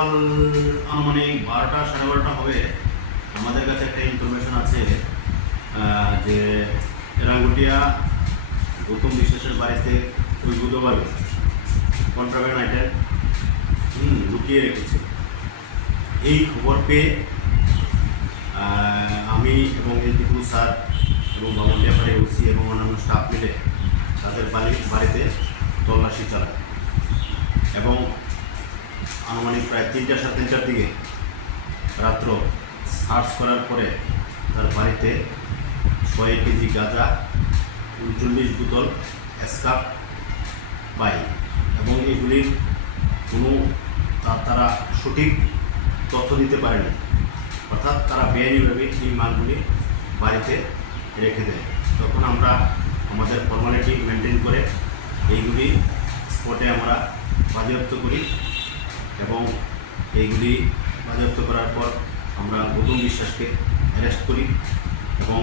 সকাল আনুমানিক বারোটা, সাড়ে বারোটা হবে। আমাদের কাছে একটা ইনফরমেশন আছে যে রাঙ্গুটিয়া গৌতম বিশ্বাসের বাড়িতে ওই বুধবারে আইটেল হুম, লুকিয়ে রেখেছে। এই খবর পেয়ে আমি এবং এইটুকু স্যার এবং বাবন ব্যাপারে ওসি এবং অন্যান্য স্টাফ মিলে তাদের বাড়ি বাড়িতে তল্লাশি চালায়। এবং আনুমানিক প্রায় তিনটা সাড়ে তিনটার দিকে রাত্র সার্চ করার পরে তার বাড়িতে ছয় কেজি গাঁজা, উনচল্লিশ বোতল স্কাপ পাই এবং এগুলির কোনো তারা সঠিক তথ্য দিতে পারেনি। অর্থাৎ তারা বেআইনিভাবে এই মালগুলি বাড়িতে রেখে দেয়। তখন আমরা আমাদের ফর্মালিটি মেনটেন করে এইগুলি স্পটে আমরা বাজেয়াপ্ত করি। এবং এইগুলি বাজেয়াপ্ত করার পর আমরা গৌতম বিশ্বাসকে অ্যারেস্ট করি এবং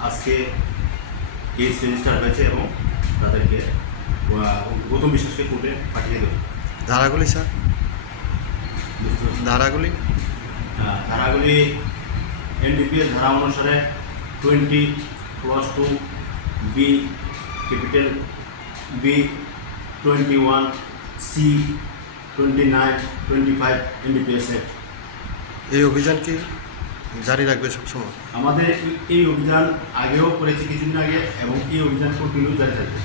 আজকে কেস রেজিস্টার হয়েছে এবং তাদেরকে গৌতম বিশ্বাসকে কোর্টে পাঠিয়ে দেবো। ধারাগুলি স্যার? ধারাগুলি? আহ, ধারাগুলি এনডিপিএস ধারা অনুসারে twenty plus two B capital B twenty one C twenty nine twenty five act এই অভিযান কি জারি রাখবে সবসময় আমাদের এই- এই অভিযান আগেও করেছি কিছুদিন আগে এবং এই অভিযান কন্টিনিউ জারি থাকবে।